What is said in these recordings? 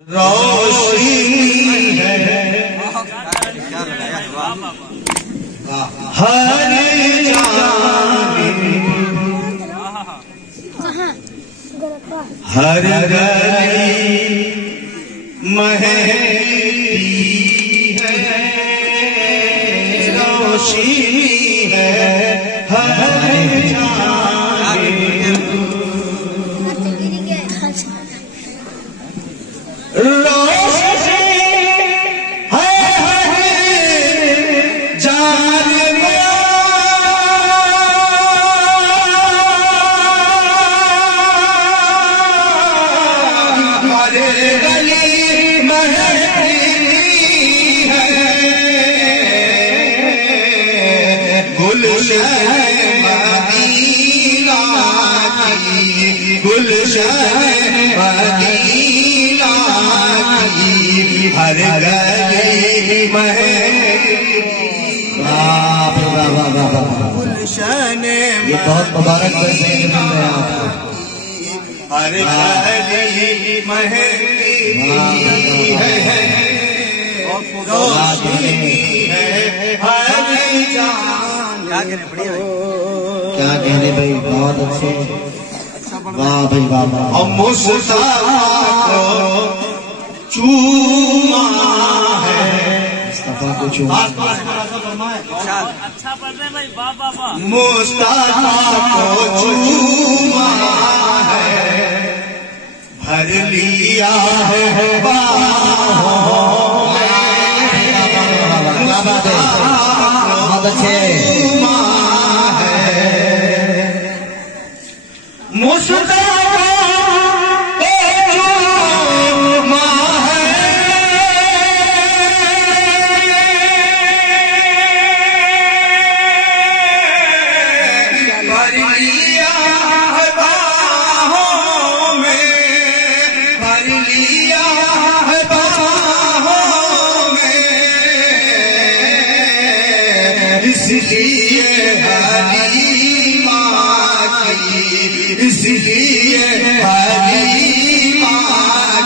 रोशनी है हर हर गली महती है, रोशनी है हर हर गली गुलशन ये बहुत मुबारक हर गली महती है, रोशनी है हर जान। क्या कहने भाई, बहुत अच्छे, वाह भाई वाह। हम मुस्तफा को चूमा है, मुस्तफा को चूमा, अच्छा पढ़ रहे भाई, वाह वाह वाह। मुस्तफा को चूमा है, भर लिया है बाहों में, बहुत अच्छे। मुस्तफा इसलिए हलीमा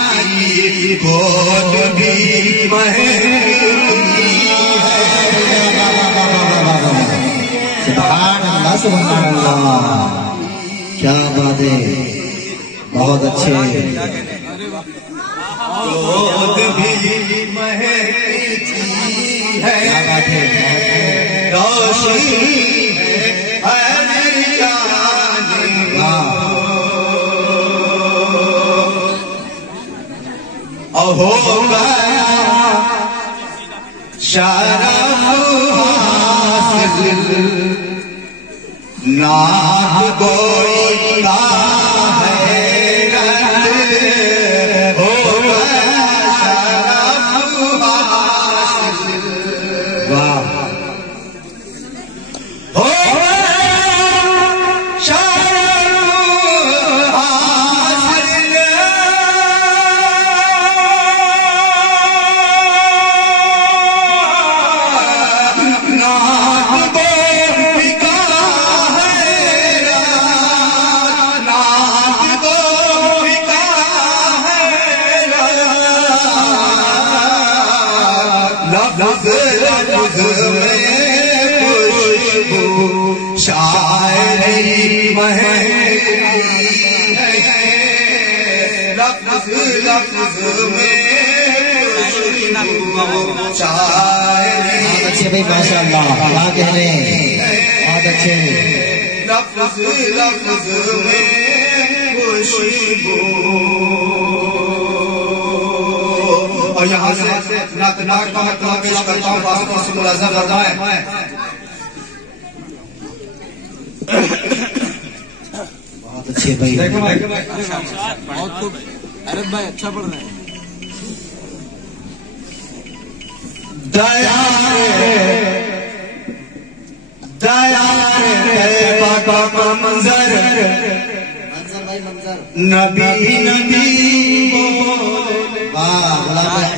की गोद भी महती है। सुभान अल्लाह, सुभान अल्लाह, क्या बात है, बहुत अच्छे। गोद भी महती है, रोशनी है हर जान। हो गया शरफ हासिल, नाम गोइला है रंग, हो गया शरफ हासिल, वाह। हो शायरी महती है, लफ्ज़ लफ्ज़ में शायरी। बहुत अच्छे भाई, माशाअल्लाह, क्या कह रहे हैं, बहुत अच्छे। लफ्ज़ लफ्ज़ में खुशबू, और यहाँ से नाक का मतलब पेश करता हूँ, बात को मुलाज़म करता है। बहुत अच्छे भाई, बहुत खूब। अरे भाई अच्छा पढ़ रहे हैं। दया दया का मंजर, भाई मंजर, नबी नबी बोले, वाह,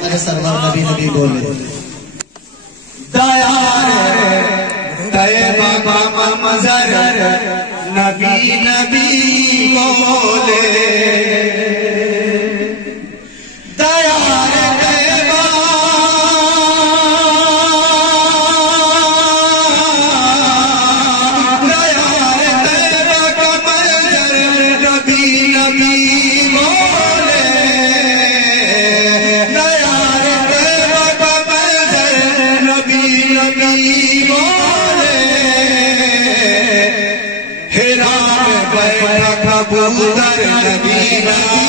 मेरे सरवर नबी नबी बोले। दया तैयबा का मंजर, नबी नबी बोले, दया बैठा कबूतर नबी नबी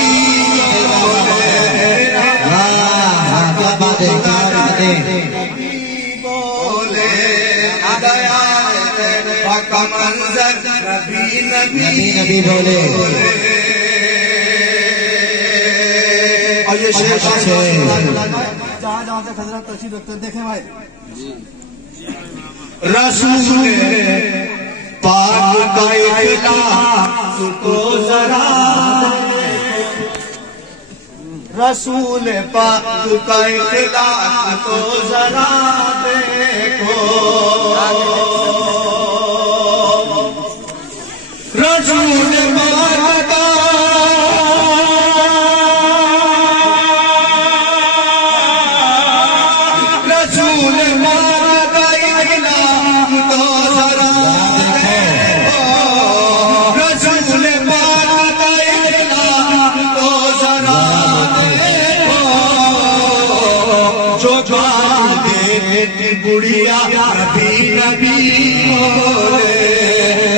क्या बात है, क्या बात है। बोले दया का मंजर नबी नबी नबी बोले। और ये शेर जहाँ जहाँ से हजरत तशरीफ रखते देखें भाई। रसूल पाक का इखलास तो जरा, रसूल पाक का इखलास तो जरा देखो, रसूल पाक का गुड़िया नबी नबी बोले,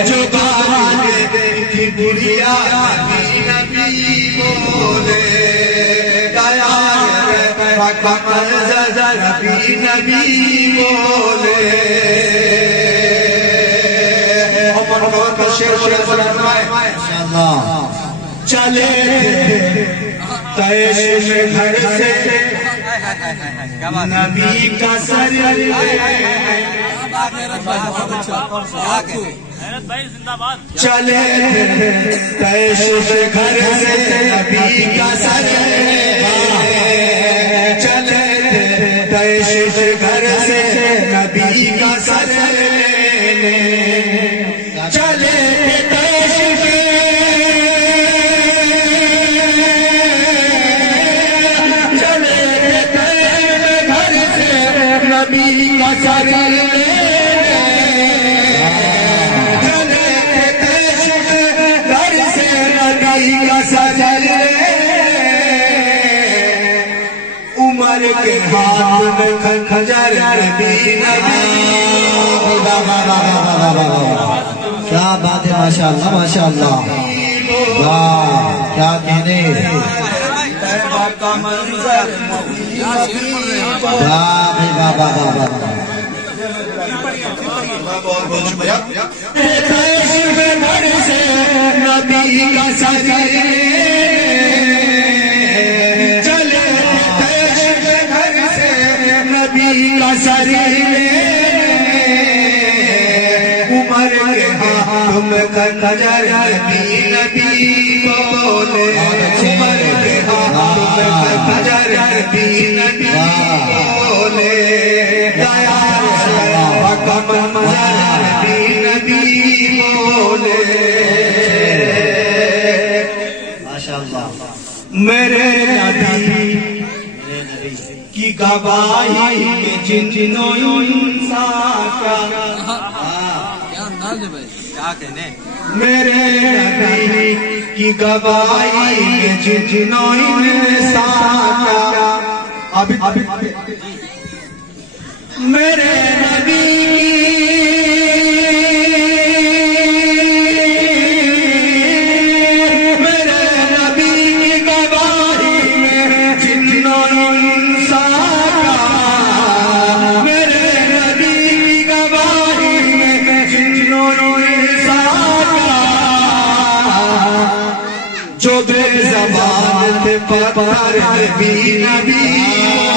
जो गाने की गुड़िया नबी नबी बोले, दया नबी नबी बोले। चले तैश घर से नबी का सर, चले तैश घर से नबी का सर, चले तैश घर से नबी का सर, चले नबी का सर, घर से नबी का सर, उमर के हाथ में खंजर नबी नबी। क्या बात है, माशाअल्लाह माशाअल्लाह, वाह क्या कहने। का मंजर नबी का सर, चले घर से नबी का सर, उमर के हाथ में खंजर नबी नबी बोले, उमर के हाथ में खंजर नबी नबी बोले, दया का मंजर नबी नबी बोले। माशाअल्लाह। मेरे नबी की गवाही के जिन्नो इंसान का, क्या कहने। मेरे नबी की गवाही के जिन्नो इंसान का, अभी मेरे नबी जो बेज़बान थे पत्थर नबी नबी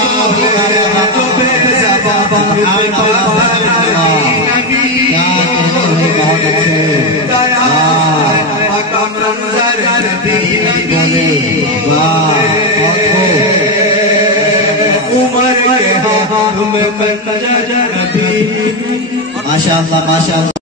बोले, जो बेज़बान थे पत्थर नबी नबी बोले, दया का मंजर नबी नबी बोले, उमर के हाथ में खंजर नबी। माशाअल्लाह माशाअल्लाह।